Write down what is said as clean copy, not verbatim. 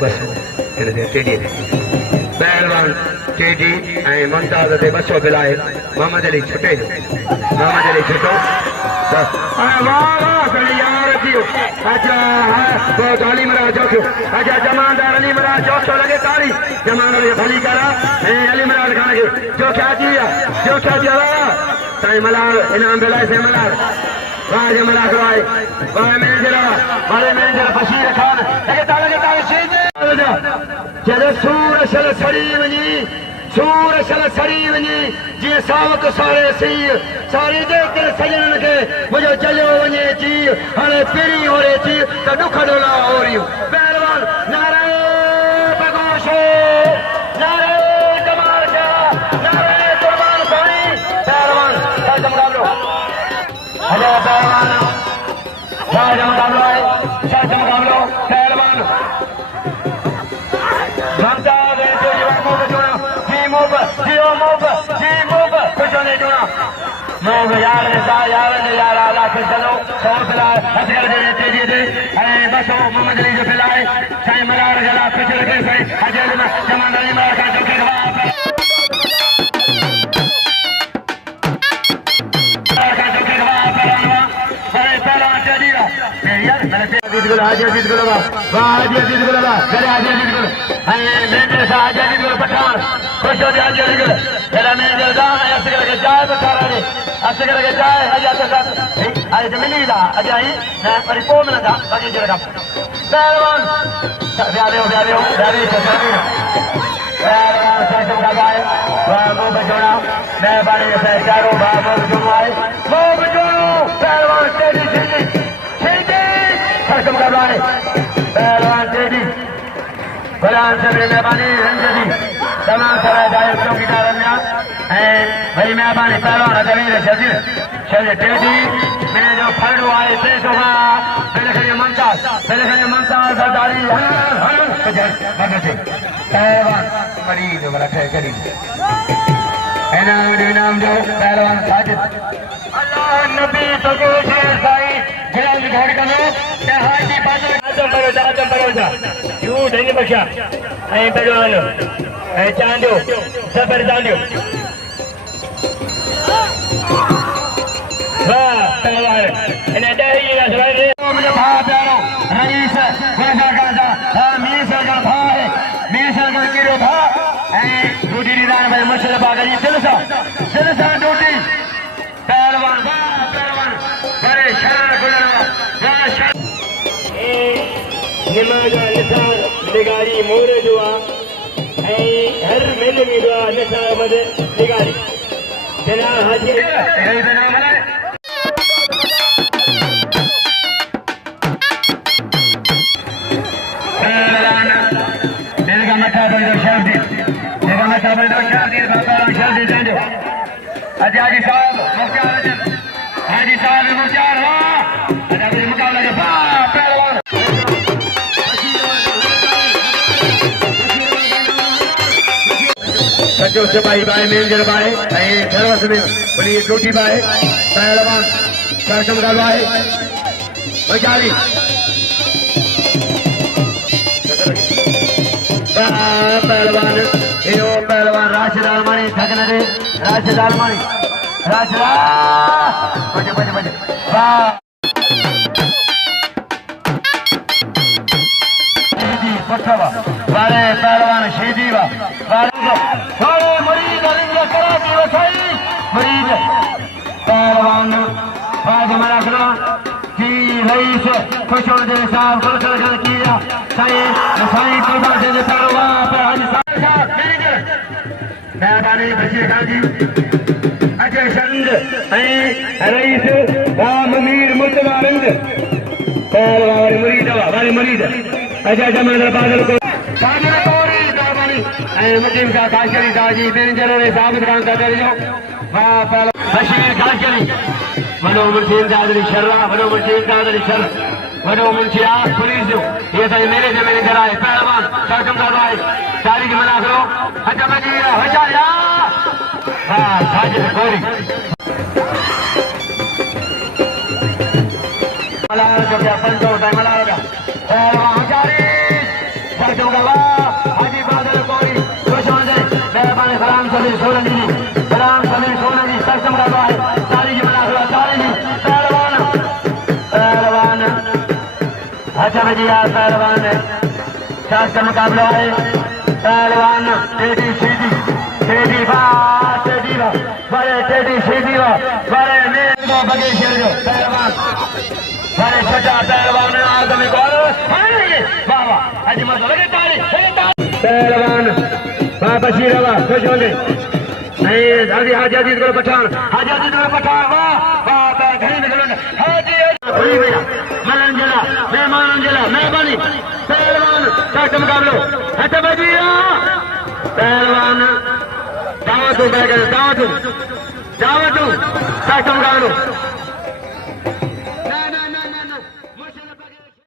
बस टेडी पहलवान टेडी मुमताज ते 200 बिलाए मोहम्मद अली छुटे मोहम्मद अली छुटो वाह वाह गली यार थियो अच्छा तो गाली मरा जो अच्छा जमानदार अली मरा जो लगे ताली जमानदार ये भली करा अली मरा खाने के जो क्या किया ताई मलाल इनाम बिलाए से मलाल वाह जमला करवाए वाह मैनेजर बशीर खान लगे ताले सीधे जद सूर शल सड़ी वञी जी सावक सारे सी सारी दे के सजन के मुझे चलो वञे जी हाणे पेरी होरे जी त दुख डोला हो रही पहलवान नारे भगोशे नारे कमाल का नारे कुर्बान साईं पहलवान साथ मुकाबलो अरे पहलवान साथ मुकाबलो है साथ मुकाबलो पहलवान ममता दे जो युवकों को जोड़ा जी मूव कुछ नहीं जोड़ा मूव यार आला फिर चलो हौसला हथकड़ दे तेजी दे बसो मोहम्मद अली जो फिलाए साईं मलार गला पिछड़ के साईं अजय जमान अली मार का जो के गुलाम सबरे मेहरबानी रंजदी तमाम सारा जाए चौकीदार रम्या भाई मेहरबानी पहलवान अजमीर शजीर टेडी मैंने जो फर्ड आए 300 पहले खड़े ममताज दारी पहलवान मरीज वाला करी इनाम जो पहलवान साजिद अल्लाह नबी तो साईं गुलाम घोड़ का लोग हाजी बाजू आजम भरोसा यू ढंग बख्शा पहलवान चांदो सफर चांदो वाह पहलवान इन्हें दही ना सवारी मुझे भाव प्यारो रईस गोशा का मीर सरकार भाव है मीर सरकार की रो भाव दूधी निदान भाई मुशरफ आगरी दिलसा डूटी पहलवान बड़े शान गुजरवा वाह शान निमाजा निसार निगारी मोर जो हर मेले में जो निसार मदे निगारी जना हाजी दिल का मथा बंदो शर्दी बाबा शर्दी जानो आज हाजी साहब मुख्तार वाह आज मुकाबला के पहलवान सचो सिपाही भाई मेंजर भाई सर्वस में बड़ी टोटी भाई पहलवान सरसम भाई बेचारी पहलवान राशिद आलमानी थकने दे राशिद आलमानी बजे वाह बारे पहलवान शेदी मरीज कराची वसाई मरीज पहलवान की रईस खुश होने साहब किया साईं कुर्बान से मेहरबानी बशीर खान जी अजय चंद रईस राम मीर मुतवा रंग पहलवान मरीज अजय जमानदार बादल को साजिद कोरी मेहरबानी मुजीब का काशरी साजी बेंजरों ने साबित काम कर दियो वाह पहला बशीर काशरी वनो मुंशी दादरी शर्रा वनो मुंशी दादरी शर्रा वनो मुंशी आ पुलिस जो ये तो मेरे से मैंने कराए पहलवान सरकम का भाई सारी की मना करो अच्छा मजीरा हो जा या वाह साजिद कोरी मला जो क्या पंचो टाइम मला लगा पहलवान जारी सरकम का हाजी बादल कोरी खुशमान जय मेहरबानी सलाम सभी सोलंकी जी सलाम सभी सोलंकी सरकम का भाई सारी की मना करो सारी जी पहलवान पहलवान अच्छा भजिया पहलवान शास का मुकाबला है पहलवान टेडी सीधी बा बड़े टेडी सीधी बड़े मेरे बगे शेर जो पहलवान बड़े छोटा पहलवान आदमी को बाबा आज मत लगे ताली पहलवान बाबा शीरवा खुश होंगे नहीं हाजी हाजी को पठान वाह वाह घड़ी निकलो हाजी भई भैया मलंजला मेहमानंजला मेहरबानी पहलवान साथ मुकाबलो अच्छा बजिया पहलवान दावत बैठ दावत साथ मुकाबलो